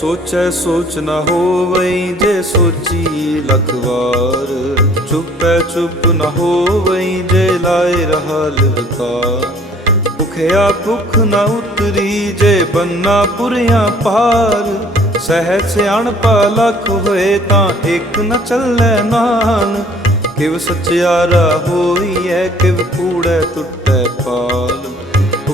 ਸੋਚੈ ਸੋਚ ਨਾ ਹੋਵਈ ਜੇ ਸੋਚੀ ਲੱਖ ਵਾਰ। ਚੁੱਪੈ ਚੁੱਪ ਨਾ ਹੋਵਈ ਜੇ ਲਾਏ ਰਹਾ ਲਵਤਾ ਭੁਖਿਆ ਭੁਖ ਨਾ ਉਤਰੀ ਜੇ ਬੰਨਾ ਪੁਰਿਆਂ ਪਾਰ। ਸਹਿਜ ਸਿਆਣਪਾ ਲਖ ਹੋਏ ਤਾਂ ਇੱਕ ਨ ਚੱਲੈ ਨਾਨ। ਕਿਵ ਸਚਿਆਰਾ ਹੋਈਐ ਕਿਵ ਕੂੜੈ ਟੁੱਟੈ ਪਾਰ।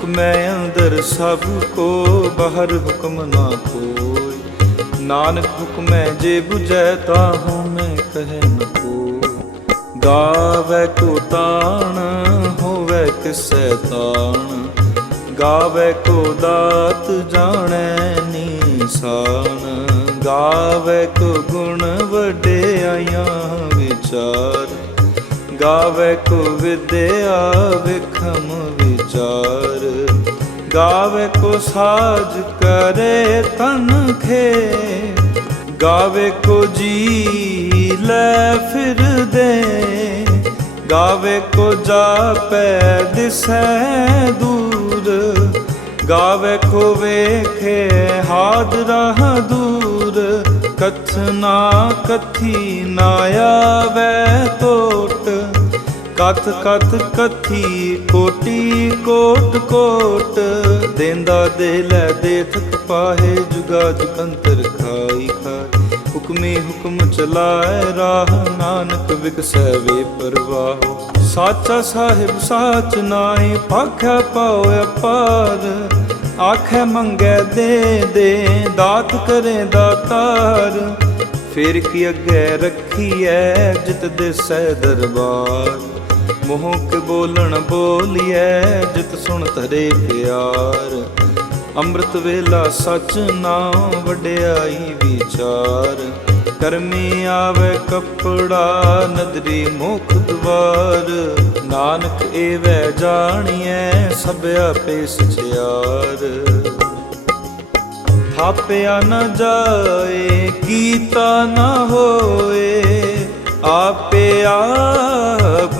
ਹੁਕਮੈ ਅੰਦਰ ਸਭ ਕੋ, ਬਾਹਰ ਹੁਕਮ ਨਾ ਕੋਈ। ਨਾਨਕ ਹੁਕਮੈ ਜੇ ਤਾ ਤਾਹੂ ਮੈਂ ਕਹੈ ਨ ਕੋ ਗਾਵੇ ਕੋ ਤਾਣ, ਹੋਵੇ ਕਿਸੈ ਤਾਣ। ਗਾਵੇ ਕੋ ਦਾਤ ਜਾਣੈ ਨੀਸਾਨ। ਗਾਵੇ ਕੋ ਗੁਣ ਵਡਿਆਈਆਂ ਵਿਚਾਰ। ਗਾਵੇ ਕੋ ਵਿਦਿਆ ਵਿਖਮ ਵਿਚਾਰ। ਗਾਵੇ ਕੋ ਸਾਜ ਕਰੇ ਤਨ ਖੇ ਗਾਵੇ ਕੋ ਜੀ ਲੈ ਫਿਰਦੇ ਗਾਵੇ ਕੋ ਜਾਪੈ ਦਿਸੈ ਦੂਰ। ਗਾਵੇ ਕੋ ਵੇਖੇ ਹਾਦ ਰਹ ਦੂਰ। ਕਥਨਾ ਕਥੀ ਨਾ ਆਵੇ ਟੋਟ ਕਥ ਕਥ ਕਥੀ ਕੋਟੀ ਕੋਟ ਕੋਟ ਦੇਂਦਾ ਦੇ ਲੈ ਦੇ ਥਕ ਪਾਹੇ ਜੁਗਾ ਜੁਗੰਤਰ ਖਾਈ ਖਾਈ। ਹੁਕਮੇ ਹੁਕਮ ਚਲਾਏ ਰਾਹ ਨਾਨਕ ਵਿਕਸੈ ਵੇ ਪਰਵਾਹ। ਸਾਚਾ ਸਾਹਿਬ ਸਾਚ ਨਾਹੀ ਪਾਖਿਆ ਪਾਉ ਅਪਾਰ। ਆਖੇ ਮੰਗੇ ਦੇ ਦੇ ਦਾਤ ਕਰੇ ਦਾਤਾਰ। ਫਿਰ ਕੀ ਅੱਗੇ ਰੱਖੀਐ ਜਿਤ ਦਿਸੈ ਦਰਬਾਰ। ਮੋਹ ਕੇ ਬੋਲਣ ਬੋਲੀਐ, ਜਿਤ ਸੁਣ ਧਰੇ ਪਿਆਰ। ਅੰਮ੍ਰਿਤ ਵੇਲਾ ਸਚ ਨਾਮ ਵਡਿਆਈ ਵਿਚਾਰ। ਕਰਮੀ ਆਵੇ ਕਪੜਾ, ਨਦਰੀ ਮੁਖ ਦਵਾਰ। ਨਾਨਕ ਏਵੈ ਜਾਣੀਐ, ਸਭ ਆਪੇ ਸਚਿਆਰ। ਥਾਪਿਆ ਨਾ ਜਾਏ, ਕੀਤਾ ਨਾ ਹੋਏ, ਆਪੇ ਆਪ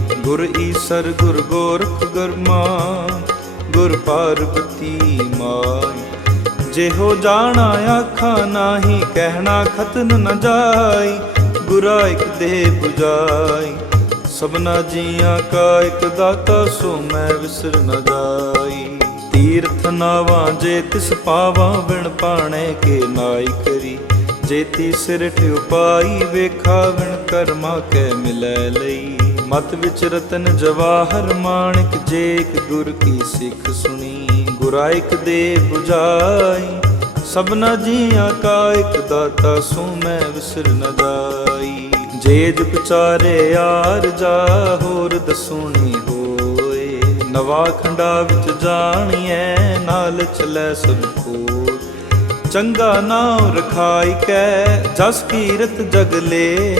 ਗੁਰ ਈਸਰ, ਗੁਰ ਗੋਰਖ ਗੁਰਮਾ ਗੁਰ ਪਾਰਬਤੀ ਮਾਈ। ਜਿਹੋ ਜਾਣਾ ਆਖਾਂ ਨਾਹੀ, ਕਹਿਣਾ ਖਤਨ ਨ ਜਾਈ, ਗੁਰਾ ਇਕ ਦੇ 부ਜਾਈ ਸਭਨਾ ਜੀਆਂ ਕਾ ਇਕ ਦਾਤਾ, ਸੋ ਮੈਂ ਵਿਸਰ ਨ ਜਾਈ। ਤੀਰਥ ਨਾਵਾਂ ਜੇ ਤਿਸ ਪਾਵਾਂ ਵਿਣ ਪਾਣੇ ਕੇ ਨਾਈ ਕਰੀ। ਜੇਤੀ ਸਿਰ ਠੁਪਾਈ ਵੇਖਾ ਵਿਣ ਕਰਮਾ ਕੈ ਮਿਲੈ ਲਈ। ਮਤ ਵਿੱਚ ਰਤਨ ਜਵਾਹਰ ਮਾਣਿਕ ਜੇਕ ਗੁਰ ਕੀ ਸਿੱਖ ਸੁਣੀ ਗੁਰਾਇਕ ਦੇ 부ਜਾਈ ਸਭਨਾ ਜੀਆਂ ਕਾ ਇੱਕ ਦਾਤਾ, ਸੋ ਮੈਂ ਵਿਸਰ ਨ ਜਾਈ। ਜੇ ਜੁਗ ਯਾਰ ਜਾ ਹੋਰ ਦਸੂਣੀ ਹੋਏ। ਨਵਾ ਖੰਡਾ ਵਿੱਚ ਜਾਣੀਐ, ਨਾਲ ਚਲੈ ਸਭ ਕੋਲ ਚੰਗਾ ਨਾਮ ਰਖਾਈ ਕੈ, ਜਸ ਕੀਰਤ ਜਗ ਲੇ।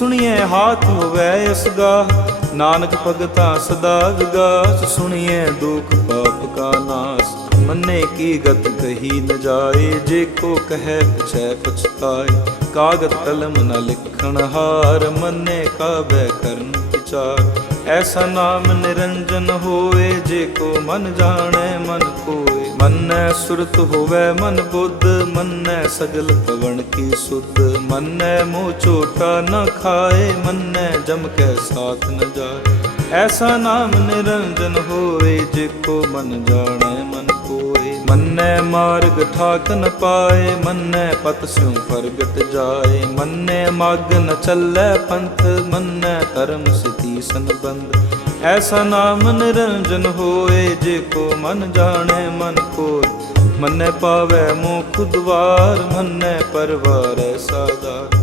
ਸੁਣੀਐ ਹਾਥ ਹੋਵੇ ਅਸਗਾ ਨਾਨਕ ਭਗਤਾ ਸਦਾ ਵਿਗਾਸ। ਸੁਣੀਐ ਦੁਖ ਪਾਪ ਕਾ ਨਾਸ। ਮੰਨੇ ਕੀ ਗਤ ਕਹੀ ਨ ਜਾਏ, ਜੇ ਕੋ ਕਹੈ ਪਛੈ ਪਛਤਾਏ। ਕਾਗਦ ਕਲਮ ਨ ਲਿਖਣ ਹਾਰ, ਮੰਨੇ ਕਾਬੈ ਕਰਨ ਵਿਚਾਰ। ਐਸਾ ਨਾਮ ਨਿਰੰਜਨ ਹੋਏ, ਜੇ ਕੋ ਮਨ ਜਾਣੈ, ਮਨ ਕੋਏ। ਮੰਨੈ ਸੁਰਤ ਹੋਵੇ ਮਨ ਬੁੱਧ, ਮੰਨੈ ਸਗਲ ਪਵਨ ਕੀ ਸੁਧ। ਮੰਨੈ ਮੋਹ ਝੋਟਾ ਨ ਖਾਏ, ਮੰਨੈ ਜਮ ਕੈ ਸਾਥ ਨ ਜਾਏ। ਐਸਾ ਨਾਮ ਨਿਰੰਜਨ ਹੋਏ, ਜੇ ਕੋ ਮਨ ਜਾਣੈ, ਮਨ ਕੋਏ। ਮੰਨੈ ਮਾਰਗ ਠਾਕ ਨ ਪਾਏ, ਮੰਨੈ ਪਤ ਸਿਉ ਪ੍ਰਗਟ ਜਾਏ। ਮੰਨੈ ਮਗ ਨ ਚੱਲੈ ਪੰਥ, ਮੰਨੈ ਧਰਮ ਸਤੀ ਸੰਬੰਧ। ਐਸਾ ਨਾਮ ਨਿਰੰਜਨ ਹੋਏ, ਜੇ ਕੋ ਮਨ ਜਾਣੈ, ਮਨ ਕੋਇ ਮੰਨੈ ਪਾਵੈ ਮੁਖ ਦੁਆਰ, ਮੰਨੈ ਪਰਵਾਰੈ ਸਾਦਾਰ।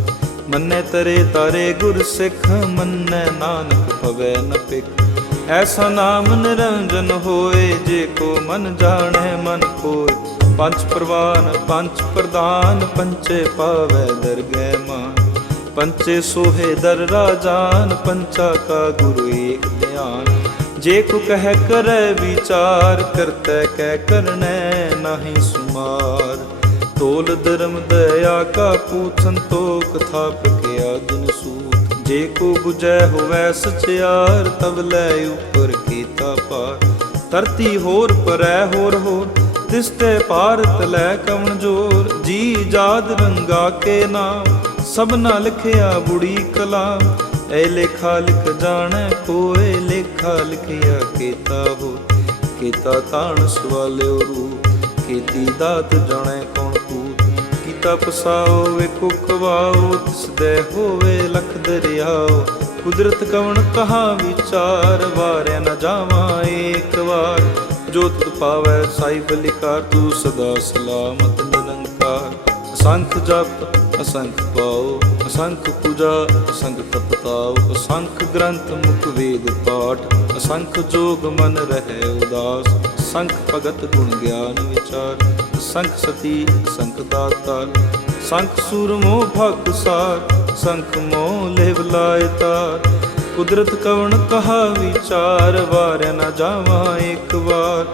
ਮੰਨੈ ਤਰੇ ਤਾਰੇ ਗੁਰ ਸਿੱਖ, ਮੰਨੈ ਨਾਨਕ ਭਵੈ ਨ ਪਿਕ ਐਸਾ ਨਾਮ ਨਿਰੰਜਨ ਹੋਏ, ਜੇ ਕੋ ਮਨ ਜਾਣੈ ਮਨ ਕੋਇ। ਪੰਜ ਪ੍ਰਵਾਨ, ਪੰਜ ਪ੍ਰਦਾਨ, ਪੰਚੇ ਪਾਵੈ ਦਰਗਹਿ ਮਾਨ। ਪੰਚੇ ਸੋਹੇ ਦਰ ਰਾਜਾਨ, ਪੰਚਾ ਕਾ ਗੁਰੂ ਏਕ ਧਿਆਨ। ਜੇ ਕੋ ਕਹਿ ਕਰੈ ਵਿਚਾਰ, ਕਰਤੈ ਕਹਿ ਕਰਨੈ ਨਾਹੀ ਸੁਮਾਰ। ਤੋਲ ਧਰਮ ਦਇਆ ਕਾ ਪੂਤ ਸੰਤੋਖ ਥਾਪ ਕਿਆ ਦਿਨ ਸੂਤ। ਜੇ ਕੋ 부ਜੈ ਹੋਵੈ ਸਚਿਆਰ ਤਬ ਲੈ ਉਪਰ ਕੀਤਾ ਪਾਰ। ਧਰਤੀ ਹੋਰ ਪਰੈ ਹੋਰ ਹੋਰ, ਤਿਸ ਤੇ ਭਾਰਤ ਲੈ ਕਵਣ ਜੋਰ। ਜੀ ਜਾਦ ਰੰਗਾ ਕੇ ਨਾਮ ਸਭਨਾ ਲਿਖਿਆ ਬੁੜੀ ਕਲਾਮ। ਐ ਲੇਖਾ ਲਿਖ ਜਾਣੈ, ਕੋਏ ਲੇਖਾ ਲਿਖਿਆ ਕੀਤਾ ਹੋ ਕੀਤਾ ਤਾਣ ਸਵਾਲਿਓ ਰੂਪ। ਕੀਤੀ ਦਾਤ ਜਾਣੈ ਕੌਣ ਕੂਤ ਕੀਤਾ ਪਸਾਓ, ਵੇਖੋ ਕਵਾਓ ਤਿਸ ਦੇ ਹੋਵੇ ਲਖ ਦਰਿਆਓ। ਕੁਦਰਤ ਕਵਣ ਕਹਾ ਵਿਚਾਰ, ਵਾਰਿਆ ਨ ਜਾਵਾਂ ਏਕ ਵਾਰ। ਜੋ ਤੁਧ ਪਾਵੈ, ਸਾਈ ਬਲਿਕਾਰ, ਤੂੰ ਸਦਾ ਸਲਾਮਤ ਨਿਰੰਕਾਰ। ਅਸੰਖ ਜਪ, ਅਸੰਖ ਪਾਓ, ਅਸੰਖ ਪੂਜਾ, ਅਸੰਖ ਤਪਤਾਓ। ਅਸੰਖ ਗ੍ਰੰਥ ਮੁਖ ਵੇਦ ਪਾਠ, ਅਸੰਖ ਜੋਗ ਮਨ ਰਹਿ ਉਦਾਸ। ਸੰਖ ਭਗਤ ਗੁਣ ਗਿਆਨ ਵਿਚਾਰ, ਸੰਖ ਸਤੀ, ਸੰਖ ਦਾਤਾਰ, ਸੰਖ ਸੂਰਮੋ ਭਗਤ ਸਾਰ, ਸੰਖ ਮੋਹ ਲੇਵ ਲਾਇ ਤਾਰ। ਕੁਦਰਤ ਕਵਣ ਕਹਾ ਵਿਚਾਰ ਵਾਰ ਨ ਜਾਵਾਂ ਇੱਕ ਵਾਰ।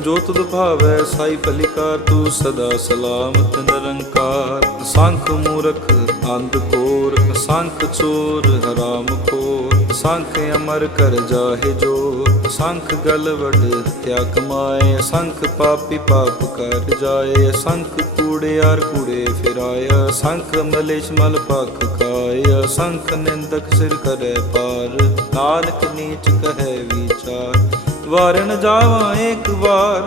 ਜੋ ਤੁਧ ਭਾਵੈ ਸਾਈ ਭਲਿਕਾਰ ਤੂੰ ਸਦਾ ਸਲਾਮਤ ਨਿਰੰਕਾਰ। ਸੰਖ ਮੂਰਖ ਅੰਧ ਕੋਰ, ਸੰਖ ਚੋਰ ਹਰਾਮ ਖੋਰ। ਸੰਖ ਅਮਰ ਕਰ ਜਾਹੇ ਜੋਰ। ਸੰਖ ਗਲ ਵਡ ਤਿਆ ਕਮਾਏ, ਸੰਖ ਪਾਪੀ ਪਾਪ ਕਰ ਜਾਏ, ਸੰਖ ਕੂੜਿਆਰ ਕੂੜੇ ਫਿਰਾਏ, ਸੰਖ ਮਲੇਸ਼ ਮਲ ਪਖ ਕਾਇਆ ਸੰਖ ਨਿੰਦਕ ਸਿਰ ਕਰੇ ਪਾਰ, ਨਾਨਕ ਨੀਚ ਕਹੈ ਵਿਚਾਰ। ਵਾਰਨ ਜਾਵਾਂ ਇੱਕ ਵਾਰ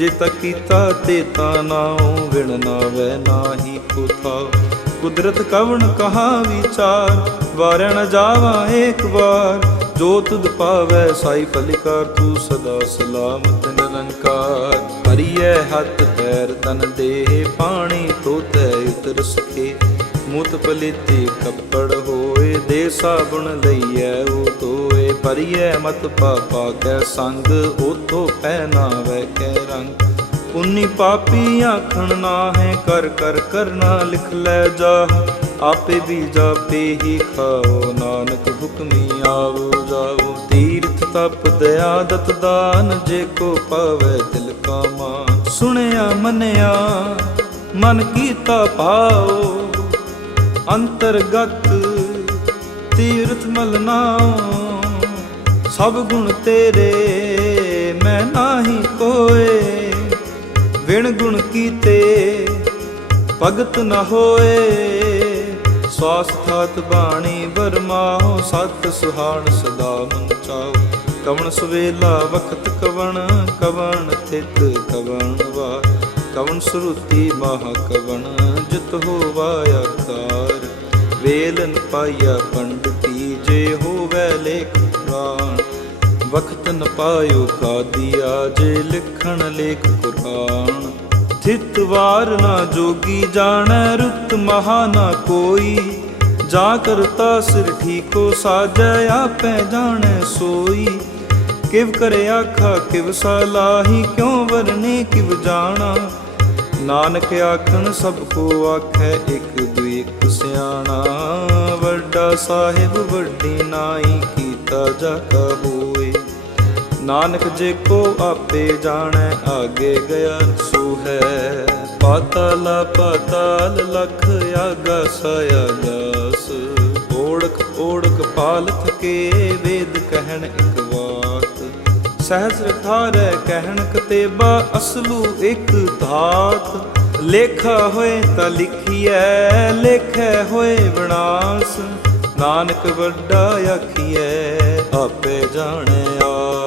ਜੇ ਤੱਕ ਕੀਤਾ ਤੇ ਤਾਂ ਨਾਉ ਵਿਣ ਨਾ ਵੈ ਨਾਹੀ ਕੋ ਕੁਦਰਤ ਕਵਣ ਕਹਾ ਵਿਚਾਰ ਵਾਰਣ ਜਾਵਾ ਏਕ ਵਾਰ। ਜੋ ਤੁਧ ਪਾਵੈ ਸਾਈ ਫਲਿਕਾਰ, ਤੂੰ ਸਦਾ ਸਲਾਮਤ ਨਿਰੰਕਾਰ। ਹਰੀਐ ਹੱਥ ਪੈਰ ਤਨ ਦੇਹ, ਪਾਣੀ ਤੋਤੈ ਉਤਰ ਸਕੇ ਮੁਤ ਪਲਿਤੇ ਕੱਪੜ ਹੋਏ ਦੇ ਸਾਬੁਣ ਲਈਐ ਉਹ ਤੋਏ ਪਰਿਐ ਮਤ ਪਾਪਾ ਕੈ ਸੰਗ ਉਥੋ ਪਹਿਨਾਵੈ ਕੈ ਰੰਗ। ਪੁੰਨੀ ਪਾਪੀ ਆਖਣ ਨਾ ਹੈ ਕਰ ਕਰ ਕਰਨਾ ਲਿਖ ਲੈ ਜਾ ਆਪੇ ਵੀ ਜਾਪੇ ਹੀ ਖਾਓ, ਨਾਨਕ ਹੁਕਮੀ ਆਵੋ, ਜਾਵੋ। ਤੀਰਥ ਤਪ ਦਇਆ ਦਤ ਦਾਨ, ਜੇ ਕੋ ਪਾਵੇ ਦਿਲ ਕਾ ਮਾਨ। ਸੁਣਿਆ, ਮੰਨਿਆ, ਮਨ ਕੀਤਾ ਪਾਓ ਅੰਤਰਗਤ ਤੀਰਥ ਮਲਨਾ ਸਭ ਗੁਣ ਤੇਰੇ, ਮੈਂ ਨਾਹੀ ਕੋਏ। ਵਿਣ ਗੁਣ ਕੀਤੇ ਭਗਤ ਨ ਹੋਏ। ਸਵਾਸਥਾਤ ਬਾਣੀ ਬਰਮਾਓ ਸਤ ਸੁਹਾਣ ਸਦਾ ਮਨ ਚਾਓ ਕਵਣ ਸਵੇਲਾ ਵਖਤ ਕਵਣ ਕਵਣ ਥਿਤ ਕਵਣ ਵਾ। ਕਵਣ ਸੁਰਤੀ ਮਹਾ ਕਵਣ, ਜਿਤ ਹੋਵਾ ਆਕਾਰ ਵੇਲਨ ਪਾਇਆ ਪੰਡਤੀ, ਜੇ ਹੋਵੇ ਲੇਖ ਪੁਰਾਣ ਵਖਤ ਨ ਪਾਇਓ ਕਾਦੀਆ ਜੇ ਲਿਖਣ ਲੇਖ ਕੁਰਾਨ। ਥਿਤ ਵਾਰ ਨਾ ਜੋਗੀ ਜਾਣੈ ਰੁਤ ਮਹਾ ਨਾ ਕੋਈ। ਜਾ ਕਰਤਾ ਸਿਰ ਠੀਕੋ ਸਾਜੈ, ਆਪੈ ਜਾਣੈ ਸੋਈ। ਕਿਵ ਕਰੇ ਆਖਾ, ਕਿਵ ਸਲਾਹੀ ਕਿਉ ਵਰਨੇ ਕਿਵ ਜਾਣਾ। ਨਾਨਕ ਆਖਣ, ਸਭ ਕੋ ਆਖੈ, ਇੱਕ ਦੁਇ ਇਕ ਸਿਆਣਾ। ਵੱਡਾ ਸਾਹਿਬ ਵੱਡੀ ਨਾਈ, ਕੀਤਾ ਜਾ ਕਾ ਨਾਨਕ ਜੇ ਕੋ ਆਪੇ ਜਾਣੈ, ਆਗੇ ਗਿਆ ਸੂ ਹੈ। ਪਾਤਾਲ ਪਾਤਾਲ ਲਖ ਆਗਾ ਸਯਾਗਾਸ ਓੜਕ ਓੜਕ ਪਾਲ ਥਕੇ ਵੇਦ ਕਹਿਣ ਇਕ ਵਾਤ ਸਹਸ ਥਾਰੈ ਕਹਿਣ ਕਤੇਬਾ, ਅਸਲੂ ਇੱਕ ਧਾਤ। ਲੇਖਾ ਹੋਏ ਤਾਂ ਲਿਖੀਐ, ਲੇਖੈ ਹੋਏ ਵਿਨਾਸ਼। ਨਾਨਕ ਵੱਡਾ ਆਖੀਐ, ਆਪੇ ਜਾਣਿਆ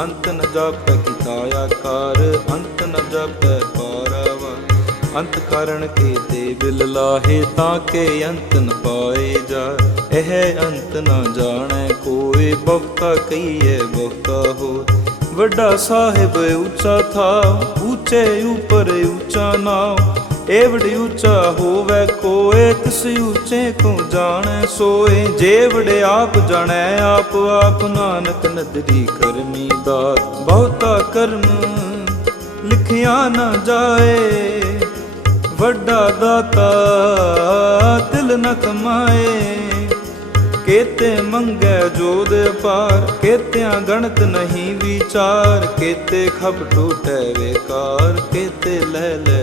ਅੰਤ ਨ ਜਾਪੈ ਕੀਤਾ ਆਕਾਰ ਅੰਤ ਨ ਜਾਪੈ ਪਾਰਾਵਾ। ਅੰਤ ਕਾਰਣ ਕੇ ਤੇ ਬਿਲ ਲਾਹੇ ਤਾਂ ਕੇ ਅੰਤ ਨ ਪਾਏ ਜਾ। ਇਹ ਅੰਤ ਨ ਜਾਣੈ ਕੋਏ, ਬਹੁਤਾ ਕਹੀਏ ਬਹੁਤਾ ਹੋ ਵੱਡਾ ਸਾਹਿਬ ਉੱਚਾ ਥਾ, ਉੱਚੇ ਉਪਰ ਉੱਚਾ ਨਾਮ ਏਵੜੀ ਉੱਚਾ ਹੋਵੇ ਕੋਏ, ਤਿਸ ਉੱਚੇ ਕੋ ਜਾਣੈ ਸੋਏ। ਜੇ ਵੜੇ ਆਪ ਜਾਣੈ, ਆਪ ਆਪ ਨਾਨਕ ਨਦਰੀ ਕਰਮੀ ਦਾਤ ਬਹੁਤਾ ਕਰਮ ਲਿਖਿਆ ਨਾ ਜਾਏ, ਵੱਡਾ ਦਾਤਾ ਦਿਲ ਨ ਕਮਾਏ। ਕੇਤੇ ਮੰਗੈ ਜੋਦ ਪਾਰ ਕੇਤਿਆਂ ਗਣਤ ਨਹੀਂ ਵਿਚਾਰ। ਕੇਤੇ ਖਪ ਟੂਟੈ ਵੇਕਾਰ, ਕੇਤੇ ਲੈ ਲੈ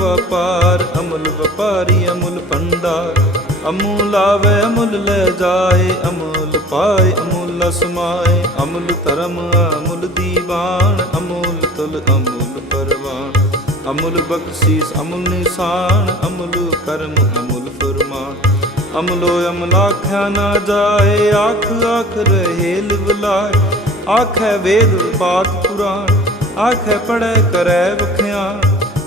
ਵਪਾਰ, ਅਮੁਲ ਵਪਾਰੀ, ਅਮੁਲ ਭੰਡਾਰ। ਅਮੁਲ ਆਵੇ ਅਮੁਲ ਲੈ ਜਾਏ, ਅਮੁਲ ਪਾਏ, ਅਮੁਲ ਸਮਾਏ ਅਮੁਲ ਧਰਮ, ਅਮੁਲ ਦੀਵਾਨ, ਅਮੁਲ ਤੁਲ, ਅਮੁਲ ਪਰਵਾਨ। ਅਮੁਲ ਬਖਸ਼ੀਸ, ਅਮੁਲ ਨਿਸ਼ਾਨ, ਅਮੁਲ ਕਰਮ, ਅਮੁਲ ਫਰਮਾਨ। ਅਮਲੋ ਅਮਲ ਆਖਿਆ ਨਾ ਜਾਏ, ਆਖ ਆਖ ਰਹੇ ਲਿਵਲਾਏ ਆਖੇ ਵੇਦ ਪਾਤ ਪੁਰਾਣ। ਆਖੇ ਪੜੈ ਕਰੈ ਵਖਿਆਨ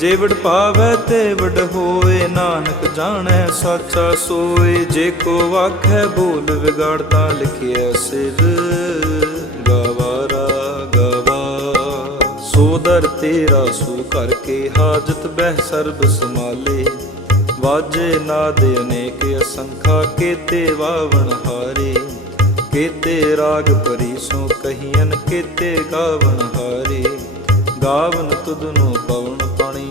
ਜੇ ਵਡ ਪਾਵੈ ਤੇ ਵਡ ਹੋਏ, ਨਾਨਕ ਜਾਣੈ ਸਾਚਾ ਸੋਏ। ਜੇ ਕੋ ਆਖੈ ਬੋਲ ਵਿਗੜਦਾ ਲਿਖਿਆ ਸਿਰ ਗਵਾਰਾ ਗਵਾ। ਸੋਦਰ ਤੇਰਾ ਸੋ ਕਰਕੇ ਹਾਜਤ ਬਹਿ ਸਰਬ ਸਮਾਲੇ ਵਾਜੇ ਨਾਦ ਅਨੇਕ ਅਸੰਖਾ, ਕੇਤੇ ਵਾਵਣ ਹਾਰੇ। ਕੇਤੇ ਰਾਗ ਪਰੀਸੋ ਕਹੀਨ ਕੇਤੇ ਗਾਵਣ ਹਾਰੇ। ਗਾਵਨ ਤੁਧਨੋ ਪਵਨ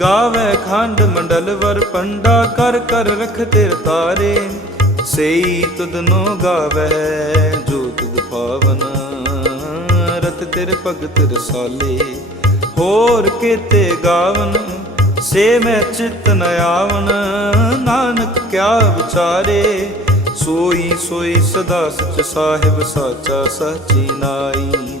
ਗਾਵੈ ਖੰਡ ਮੰਡਲ ਵਰ ਪੰਡਾ ਕਰ ਕਰ ਰਖ ਤੇਰ ਤਾਰੇ। ਸਈ ਤੁਧਨੋ ਗਾਵੈ ਜੋ ਤੁਧ ਪਾਵਨ। ਰਤ ਤੇਰੇ ਭਗਤ ਰਸਾਲੇ। ਹੋਰ ਕੀਤੇ ਗਾਵਨ, ਸੇ ਮੈਂ ਚਿਤ ਨ ਆਵਨ। ਨਾਨਕ ਕਿਆ ਵਿਚਾਰੇ, ਸੋਈ ਸੋਈ ਸਦਾ ਸਚ ਸਾਹਿਬ ਸਾਚਾ ਸਚੀ ਨਾਈ।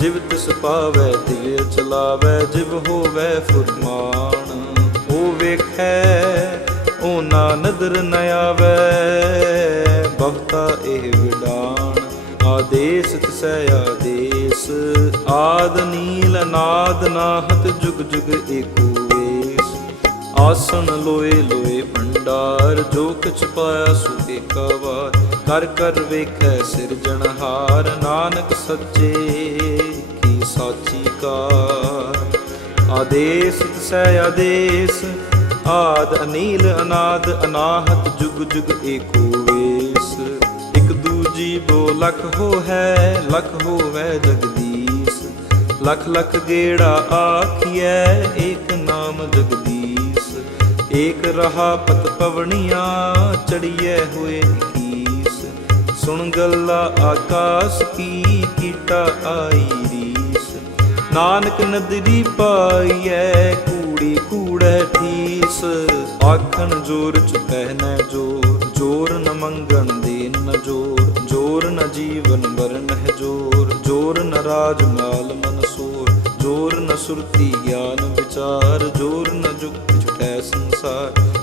ਜਿਵ ਤਿਸ ਪਾਵੈ ਦਿਵ ਚਲਾਵੈ, ਜਿਵ ਹੋਵੈ ਫੁਰਮਾਨ। ਉਹ ਵੇਖੈ ਉਹ ਨਾ ਨਦਰ ਨ ਆਵੈ ਭਗਤਾ ਇਹ ਵਿਡਾਨ। ਆਦੇਸ ਤਿਸੈ ਆਦੇਸ, ਆਦ ਨੀਲ ਨਾਦ ਨਾਹਤ ਜੁਗ ਜੁਗ ਏਕੋ ਵੇਸ। ਆਸਣ ਲੋਏ ਲੋਏ ਭੰਡਾਰ, ਜੋ ਕਿਛ ਪਾਇਆ ਸੋ ਏਕਾ ਵਾਰ। ਕਰ ਕਰ ਵੇਖੈ ਸਿਰਜਣਹਾਰ ਨਾਨਕ ਸੱਚੇ ਕੀ ਸਾਚੀ ਕਾਰ। ਆਦੇਸ ਸਹਿ ਆਦੇਸ, ਆਦ ਅਨੀਲ ਅਨਾਦ, ਅਨਾਹਤ ਜੁਗ ਜੁਗ ਏਕੋ ਵੇਸ। ਇਕ ਦੂਜੀ ਬੋ ਲਖ ਹੋ ਹੈ ਲਖ ਹੋਵੈ ਜਗਦੀਸ਼। ਲਖ ਲਖ ਗੇੜਾ ਆਖੀਐ, ਏਕ ਨਾਮ ਜਗਦੀਸ਼। ਏਕ ਰਹਾ ਪਤ ਪਵਣੀਆਂ, ਚੜੀਐ ਹੋਏ ਸੁਣ ਗੱਲਾ ਆਕਾਸ ਕੀ ਕੀਟਾ ਆਈ ਰੀਸ। ਨਾਨਕ ਨਦਰੀ ਪਾਈਐ, ਕੂੜੀ ਕੂੜੈ ਠੀਸ। ਆਖਣ ਜੋਰ ਚ ਪਹਿਨੈ ਜੋਰ ਜੋਰ ਨ ਮੰਗਣ ਦੇ ਨ ਜੋਰ ਜੋਰ ਨ ਜੀਵਨ ਵਰਨ ਹੈ ਜੋਰ ਜੋਰ ਨ ਰਾਜ ਮਾਲ ਮਨ ਸੋਰ, ਜੋਰ ਨ ਸੁਰਤੀ ਗਿਆਨ ਵਿਚਾਰ, ਜੋਰ ਨ ਜੁਗਤ ਛਟੈ ਸੰਸਾਰ।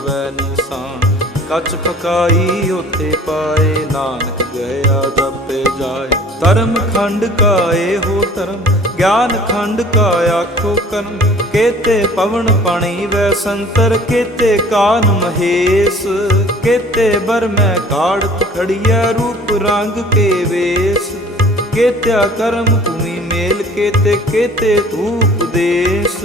ਪਵੈ ਨਿਸ਼ਾਨ। ਕੱਚ ਪਕਾਈ ਉਤੇ ਪਾਏ, ਨਾਨਕ ਗਿਆ ਜਪੇ ਜਾਏ। ਧਰਮ ਖੰਡ ਕਾਏ ਹੋ ਧਰਮ, ਗਿਆਨ ਖੰਡ ਕਾ ਆਖੋ ਕਰਮ। ਕੇਤੇ ਪਵਨ ਪਾਣੀ ਵੈ ਸੰਤਰ, ਕੇਤੇ ਕਾਨ ਮਹੇਸ਼। ਕੇਤੇ ਬਰ ਮੈਂ ਕਾੜਤ ਖੜੀਆ ਰੂਪ ਰੰਗ ਕੇ ਵੇਸ। ਕੇਤਿਆ ਕਰਮ ਭੂਮੀ ਮੇਲ, ਕੇਤੇ ਕੇਤੇ ਧੂਪ ਦੇਸ।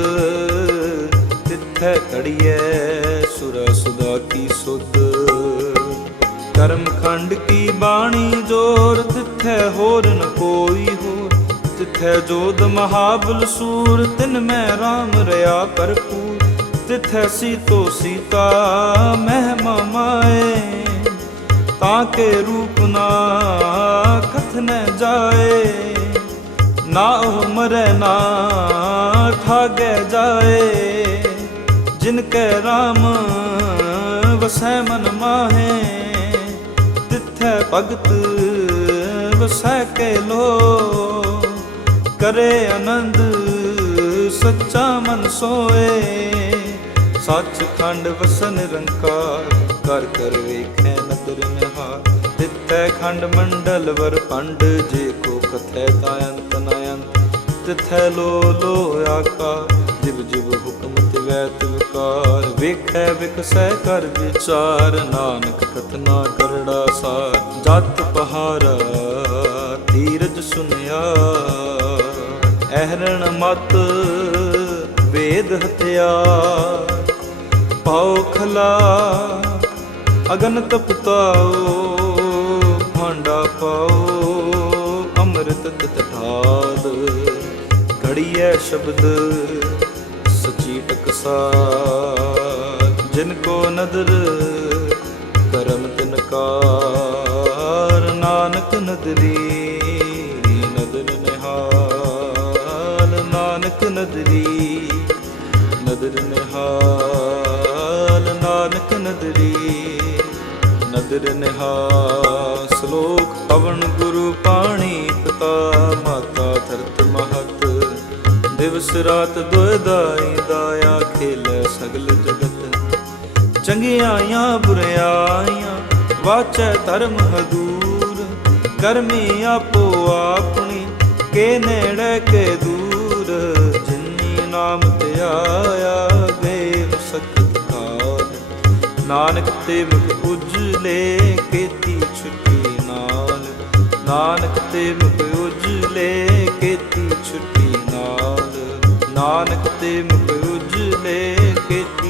ਤਿੱਥੈ ਕੜੀਐ ਸੁਰ ਸੁਦਾ ਕੀ ਸੁਧ। ਕਰਮ ਖੰਡ ਕੀ ਬਾਣੀ ਜੋਰ, ਤਿੱਥੈ ਹੋਰ ਨ ਕੋਈ ਹੋਰ। ਤਿੱਥੈ ਜੋਦ ਮਹਾਬਲ ਸੂਰ, ਤਿਨ ਮੈਂ RAM ਰਿਆ ਭਰਪੂਰ। ਤਿੱਥੈ ਸੀਤੋ ਸੀਤਾ ਮਹਿਮਾ ਮਾਏ, ਤਾਂ ਕੇ ਰੂਪ ਨਾ ਕਥਨ ਜਾਏ। ਨਾ ਉਹ ਮਰੈ ਨਾ ਠਾਗੈ ਜਾਏ। ਜਿਨ ਕੈ RAM ਵਸੈ ਮਨ ਮਾਹੇ, ਤਿੱਥੈ ਭਗਤ ਵਸੈ ਕੇ ਲੋ। ਕਰੇ ਆਨੰਦ ਸੱਚਾ ਮਨ ਸੋਏ, ਸੱਚ ਖੰਡ ਵਸਨ ਨਿਰੰਕਾਰ, ਕਰ ਕਰ ਵੇਖੈ ਨਦਰ ਨਿਹਾਰ। ਤਿੱਥੈ ਖੰਡ ਮੰਡਲ ਵਰ ਪੰਡ ਜੇ ਕੋ ਕਥੈ ਤਾ ਅੰਤ ਨ ਅੰਤ। ਤਿਥੈ ਲੋ ਲੋ ਆਕਾਰ, ਜਿਵ ਜਿਵ ਹੁਕਮ ਤਿਵੈ ਤਿਵਕਾਰ ਵੇਖੈ ਵਿਕਸੈ ਕਰ ਵਿਚਾਰ, ਨਾਨਕ ਕਥਨਾ ਕਰੜਾ ਸਾਰ ਜਤ ਪਹਾਰਾ ਧੀਰਜ ਸੁਨਿਆ। ਅਹਰਣ ਮਤ ਵੇਦ ਹਥਿਆਰ ਪਾਉ ਖਲਾ ਅਗਨ ਤਪਤਾਓ ਭਾਂਡਾ ਪਾਓ, ਅੰਮ੍ਰਿਤ ਤਠਾਦ ਘੜੀਐ ਸ਼ਬਦ ਸਚੀ ਟਕਸਾਰ ਜਿਨ ਕੋ ਨਦਰ, ਕਰਮ ਤਿਨ ਕਾਰ। ਨਾਨਕ ਨਦਰੀ, ਨਦਰ ਨਿਹਾਲ। ਨਾਨਕ ਨਦਰੀ, ਨਦਰ ਨਿਹਾਲ। ਨਾਨਕ ਨਦਰੀ, ਨਦਰ ਨਿਹਾਲ। ਸ਼ਲੋਕ ਪਵਨ ਗੁਰੂ ਪਾਣੀ ਪਿਤਾ, ਮਾਤਾ ਧਰਤ ਮਹਤ। ਦਿਵਸ ਰਾਤ ਦੁਇ ਦਾਈ ਦਾਇਆ ਖੇਲੇ ਸਗਲ ਜਗਤ। ਚੰਗਿਆਈਆਂ ਬੁਰਿਆਈਆਂ ਵਾਚੈ ਧਰਮ ਹਦੂਰ। ਕਰਮੀ ਆਪੋ ਆਪਣੀ, ਕੇ ਨੇੜੇ ਕੇ ਦੂਰ। ਜਿਨੀ ਨਾਮ ਤੇ ਆਇਆ ਗਏ ਸਖਤ ਕਾਲ। ਨਾਨਕ ਤੇ ਮੁਖ ਉਜਲੇ ਕੀਤੀ ਛੁੱਟੀ ਨਾਲ। ਨਾਨਕ ਤੇ ਮੁਖ ਉਜਲੇ ਕੀਤੀ ਨਾਨਕ ਤੇ ਮੁਖ ਉਜਲੇ ਕਿਤ